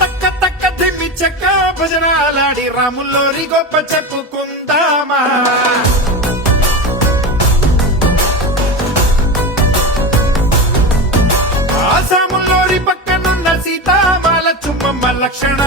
తక్క తక్క దిమ్మి చెక్క భజనాలాడి రాముల్లోరి గొప్ప చెప్పుకుందామా ఆసాముల్లోరి పక్కనున్న సీతామాల చుమ్మమ్మ లక్షణ